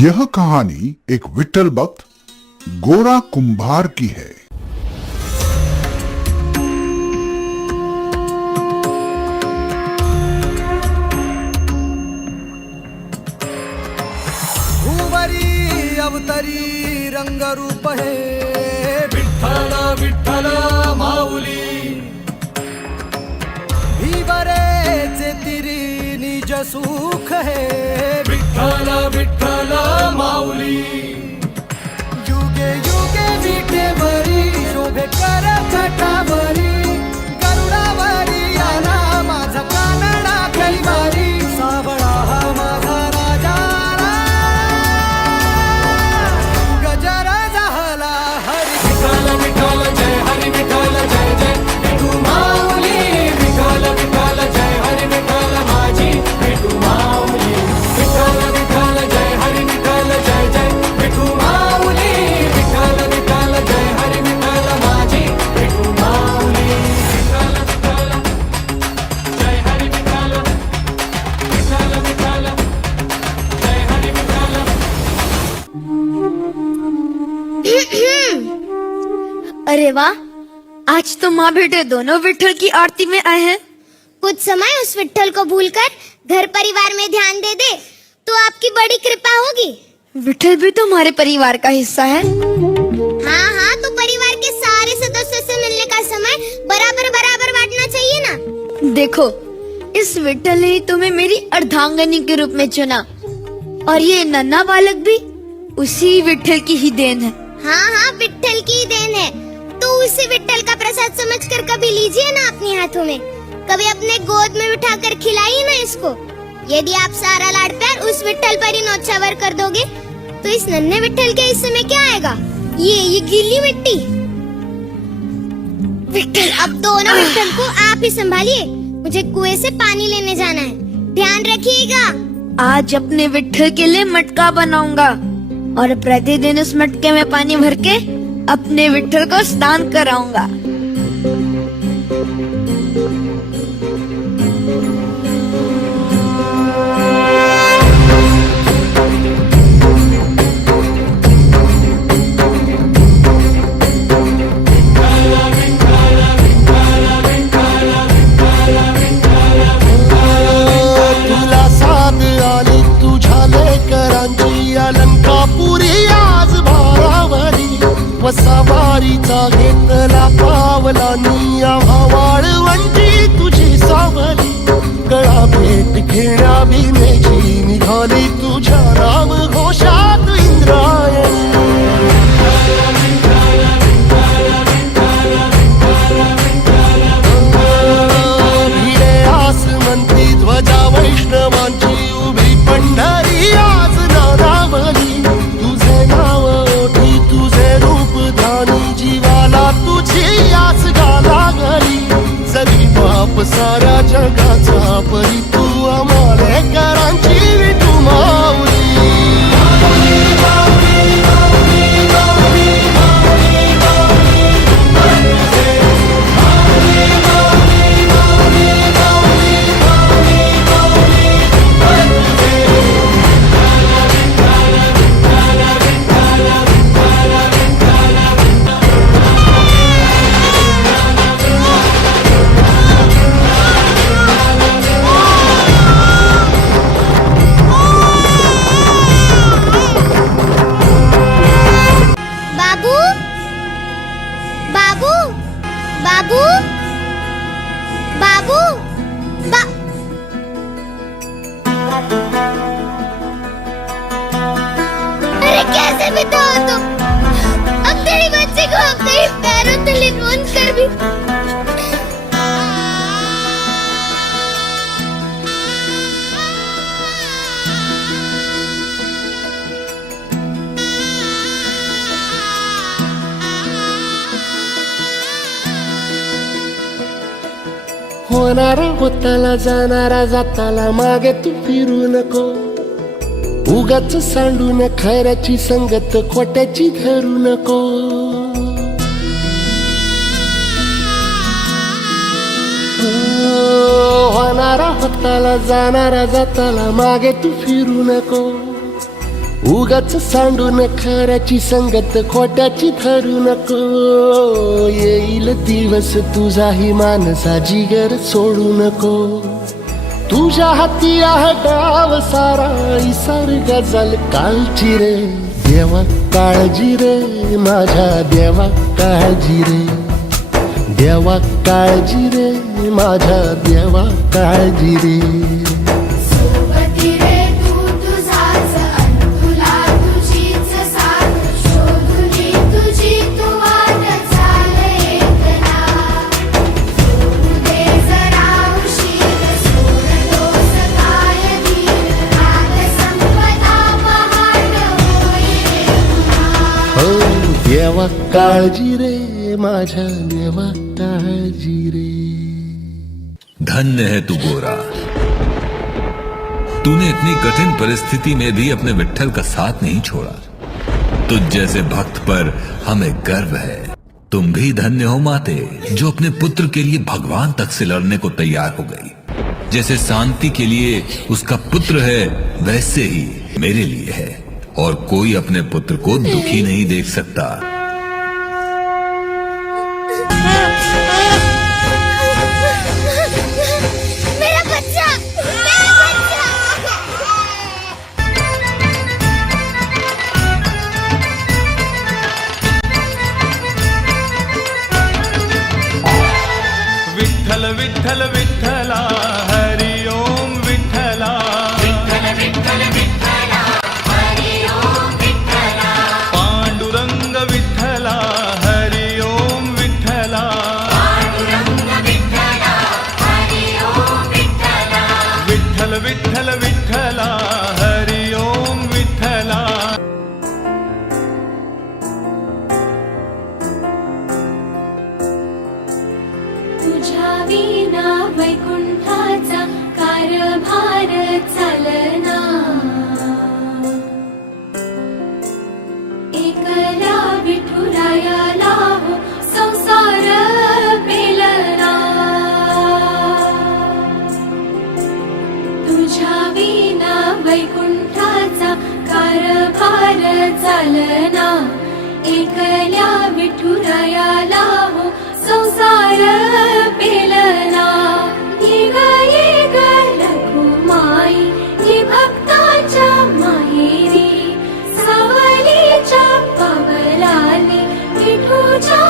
यह कहानी एक विट्ठल भक्त गोरा कुंभार की है। भुवरी अवतरी रंगरूप है विठ्ठल विठ्ठल माऊली भीवरेचे तिरी निज सुख है विठ्ठल विठ्ठल माऊली युगे युगे विठेवरी शोभे कर छटावरी गरुडावरी आला माझा कानडा कैवारी सावळा हा माझा राजा गजरा झाला हरी विठ्ठल विठ्ठल जय हरी विठ्ठल जय जय विठू माऊली विठ्ठल विठ्ठल जय हरी विठ्ठल माझी विठू माऊली विठ्ठल विठ्ठल जय हरी विठ्ठल जय जय विठू माऊली विठ्ठल विठ्ठल जय हरी विठ्ठल माझी विठू माऊली विठ्ठल विठ्ठल जय हरी विठ्ठल विठ्ठल विठ्ठल जय हरी विठ्ठल। अरे वाह, आज तो माँ बेटे दोनों विट्ठल की आरती में आए हैं। कुछ समय उस विट्ठल को भूलकर घर परिवार में ध्यान दे दे तो आपकी बड़ी कृपा होगी। विट्ठल भी तो हमारे परिवार का हिस्सा है। हाँ हाँ, तो परिवार के सारे सदस्यों से मिलने का समय बराबर बराबर बांटना चाहिए ना। देखो, इस विट्ठल ने तुम्हें मेरी अर्धांगनी के रूप में चुना और ये नन्हा बालक भी उसी विट्ठल की ही देन है। हाँ हाँ, विट्ठल की ही देन है, तो उसी विट्ठल का प्रसाद समझकर कभी लीजिए ना अपने हाथों में, कभी अपने गोद में बिठाकर खिलाइए ना इसको। यदि आप सारा लाड प्यार उस विट्ठल पर ही न्योछावर कर दोगे तो इस नन्हे विट्ठल के हिस्से में क्या आएगा? ये गीली मिट्टी। विट्ठल, अब दोनों विट्ठल को आप ही संभालिए, मुझे कुएं से पानी लेने जाना है, ध्यान रखिएगा। आज अपने विट्ठल के लिए मटका बनाऊंगा और प्रतिदिन उस मटके में पानी भर के अपने विट्ठल को स्नान कराऊंगा। तुला साथ आली तुझ्या लेकरांची अलंकापुरी आज भारावरी वसावारीचा घेतला पावला निया वाळवंटी तुझी सावली गळा भेट घेण्या भीमेची निघाली तुझ्या राम घोषात इंद्रायणी भिडे आसमंती ध्वजा वैष्णवांची उभी पंढरी आज नादावली तुझे नाव ओठी तुझे रूप ध्यानी जीवाला तुझी आस गाला गली सगळी बाप साऱ्या जगाचा परी तू आम्हाले करांची विठू माऊली बाबू बाबू बाबू बाबू बा अरे कैसे बिता हो तुम? अब तेरी बच्ची को अब तेरे पैरों तले नोच कर भी होणारा होताला जाणारा जाताला मागे तू फिरू नको उगाच सांडून खऱ्याची संगत खोट्याची धरू नको होणारा होताला जाणारा जाताला मागे तू फिरू नको उगाच सांडून खऱ्याची संगत खोट्याची धरू नको. येईल दिवस तुझाही मानसा जिगर सोडू नको. तुझ्या हाती आहे डाव सारा इसार गजल कालची रे. देवा काळजी रे माझ्या देवा काळजी रे. देवा काळजी रे माझ्या देवा काळजी रे. सोबती रे तू तुझाच अन तुला तुझीच साथ शोधुनी तुझी तू वाट चाल एकला. सोडू दे जरा उशीर सोडलोस काय धीर रात संपदा पहाट होई रे पुन्हा. हो देवा काळजी रे माझ्या देवा काळजी रे. धन्य है तू गोरा, तूने इतनी कठिन परिस्थिति में भी अपने विट्ठल का साथ नहीं छोड़ा. तुझ जैसे भक्त पर हमें गर्व है. तुम भी धन्य हो माते जो अपने पुत्र के लिए भगवान तक से लड़ने को तैयार हो गई. जैसे शांति के लिए उसका पुत्र है वैसे ही मेरे लिए है. और कोई अपने पुत्र को दुखी नहीं देख सकता. मेरा बच्चा, मेरा बच्चा. विठ्ठल विठ्ठल विठ्ठला हरि ओम विठ्ठला. विठ्ठल विठ्ठल विठ्ठला हरि ओम विठ्ठला. पांडुरंग विठ्ठला हरि ओम विठ्ठला. पांडुरंग विठ्ठला हरि ओम विठ्ठला. विठ्ठल विठ्ठल विठ्ठला हरि ओम विठ्ठला. तुझ्या विना वैकुंठाचा कारभार चालना. एकला विठुरायाला हो संसार पेलना. तुझ्या विना वैकुंठाचा कारभार चालना. एकल्या विठुरायाला हो संसार पेलना. ये ग रघुमाई ये भक्ताच्या माहेरी. सावलीच्या पावलाने विठूच्या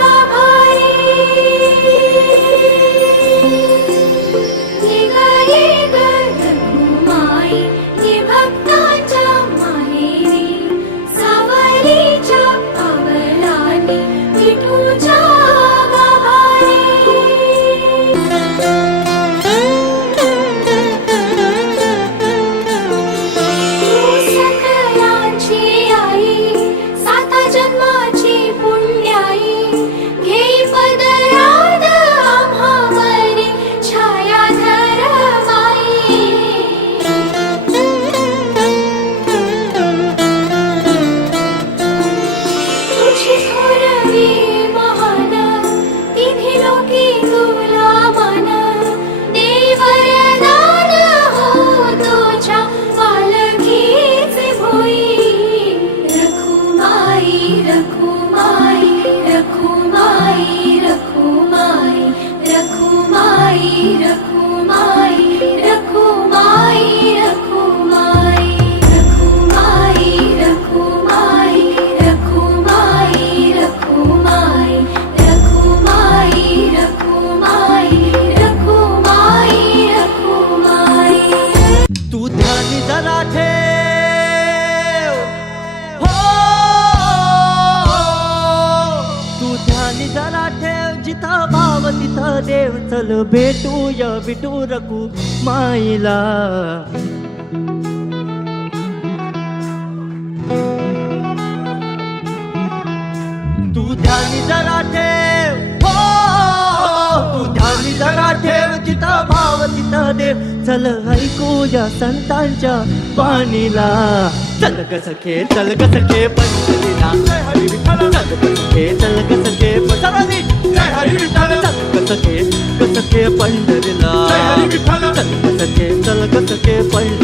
गाभारी. ये ग रघुमाई ये भक्ताच्या माहेरी. सावलीच्या पावलाने विठूच्या तिथं देव चल भेटूया विठू रघु माईला. तू ध्यानी जरा ठेव हो, तू ध्यानी जरा ठेव जिथं भाव तिथं देव चल ऐकूया संतांच्या वाणीला. चल ग सखे चल ग सखे पंढरीला. चल ग सखे चल ग सखे पंढरीला. चल ग सखे पंढरीला. चल ग सखे चल ग सखे पंढरीला.